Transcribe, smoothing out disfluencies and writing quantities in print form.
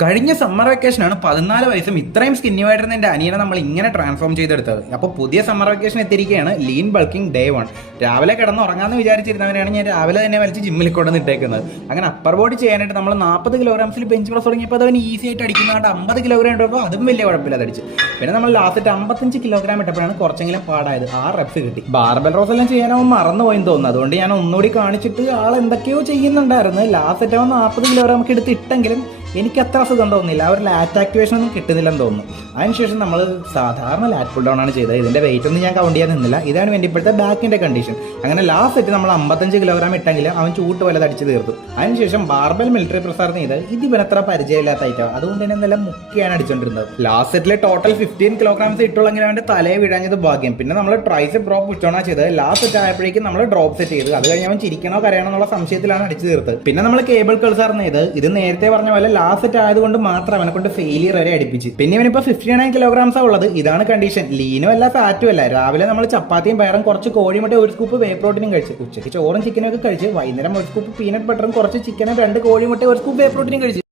കഴിഞ്ഞ സമ്മർ വെക്കേഷനാണ് 14 വയസ്സും ഇത്രയും സ്കിന്നുമായിട്ടിരുന്ന എൻ്റെ അനിയനെ നമ്മൾ ഇങ്ങനെ ട്രാൻസ്ഫോം ചെയ്തെടുത്തത്. അപ്പോൾ പുതിയ സമ്മർ വെക്കേഷൻ എത്തിയിരിക്കുകയാണ്. Lean bulking day 1. രാവിലെ കിടന്ന് ഉറങ്ങാമെന്ന് വിചാരിച്ചിരുന്നവരെയാണ് ഞാൻ രാവിലെ തന്നെ വലിച്ച് ജിമ്മിൽ കൊണ്ടുവന്ന് ഇട്ടേക്കുന്നത്. അങ്ങനെ അപ്പർ ബോഡി ചെയ്യാനായിട്ട് നമ്മൾ 40 കിലോഗ്രാംസിൽ ബെഞ്ച് പ്രസ് തുടങ്ങിയപ്പോൾ അതവന് ഈസി ആയിട്ട് അടിക്കുന്നതുകൊണ്ട് 50 കിലോഗ്രാം ഇട്ടപ്പോൾ അതും വലിയ കുഴപ്പമില്ല അടിച്ച്. പിന്നെ നമ്മൾ ലാസ്റ്റ് 55 കിലോഗ്രാം ഇട്ടപ്പോഴാണ് കുറച്ചെങ്കിലും പാടായത്. 6 റെപ്സ് കിട്ടി. ബാർബൽ റോസ് എല്ലാം ചെയ്യാനവൻ മറന്നുപോയെന്ന് തോന്നുന്നു. അതുകൊണ്ട് ഞാൻ ഒന്നുകൂടി കാണിച്ചിട്ട് ആൾ എന്തൊക്കെയോ ചെയ്യുന്നുണ്ടായിരുന്നു. ലാസ്റ്റ് അവൻ 40 കിലോഗ്രാം ഒക്കെ എടുത്ത് ഇട്ടെങ്കിലും എനിക്ക് അത്ര സുഖം തോന്നുന്നില്ല. ആ ഒരു ലാറ്റ് ആക്ടിവേഷൻ ഒന്നും കിട്ടുന്നില്ലെന്ന് തോന്നുന്നു. അതിനുശേഷം നമ്മൾ സാധാരണ ലാറ്റ് പുൾ ഡൗൺ ആണ് ചെയ്തത്. ഇതിൻ്റെ വെയിറ്റ് ഒന്നും ഞാൻ കൗണ്ട് ചെയ്യാൻ നിന്നില്ല. ഇതാണ് വേണ്ടി ഇപ്പോഴത്തെ ബാക്കിൻ്റെ കണ്ടീഷൻ. അങ്ങനെ ലാസ്റ്റ് സെറ്റ് നമ്മൾ 55 കിലോഗ്രാം ഇട്ടെങ്കിലും അവൻ ചൂട്ട് വല്ലത് അടിച്ച് തീർത്തു. അതിനുശേഷം ബാർബൽ മിലിറ്ററി പ്രസാർന്ന് ചെയ്ത് ഇത് ഇവനത്ര പരിചയമില്ലാത്ത ഐറ്റം. അതുകൊണ്ട് തന്നെ നല്ല മുക്കിയാണ് അടിച്ചുകൊണ്ടിരുന്നത്. ലാസ്റ്റ് സെറ്റിൽ ടോട്ടൽ 15 കിലോഗ്രാംസ് ഇട്ടുള്ളെങ്കിൽ അവൻ്റെ തലയെ വിടാഞ്ഞത് ഭാഗ്യം. പിന്നെ നമ്മൾ ട്രൈസെപ്പ് ഡ്രോപ്പ് പുഷോണാണ് ചെയ്തത്. ലാസ്റ്റ് സെറ്റ് ആയപ്പോഴേക്കും നമ്മൾ ഡ്രോപ്പ് സെറ്റ് ചെയ്തു. അത് കഴിഞ്ഞ് അവൻ ചിരിക്കണോ കരയണോ എന്നുള്ള സംശയത്തിലാണ് അടിച്ച് തീർത്തത്. പിന്നെ നമ്മൾ കേബിൾ കൾസാർന്ന് ചെയ്ത് ഇത് നേരത്തെ പറഞ്ഞ പോലെ ലാസ്റ്റ് സെറ്റ് ആയതുകൊണ്ട് മാത്രം അവനെ കൊണ്ട് ഫെയിലിയർ വരെ അടിപ്പിച്ച്. പിന്നെ ഇവനിപ്പോൾ 59 കിലോഗ്രാംസാണ് ഉള്ളത്. ഇതാണ് കണ്ടീഷൻ. ലീനും അല്ല ഫാറ്റും അല്ല. രാവിലെ നമ്മൾ ചപ്പാത്തിയും പയറും കുറച്ച് കോഴിമുട്ട ഒരു സ്കൂപ്പ് വേ പ്രോട്ടീനും കഴിച്ച്, ഉച്ചയ്ക്ക് ചോറും ചിക്കനും ഒക്കെ കഴിച്ച്, വൈകുന്നേരം ഒരു സ്കൂപ്പ് പീനട്ട് ബട്ടറും കുറച്ച് ചിക്കനും 2 കോഴിമുട്ട ഒരു സ്കൂപ്പ് വേ പ്രോട്ടീനും കഴിച്ച്.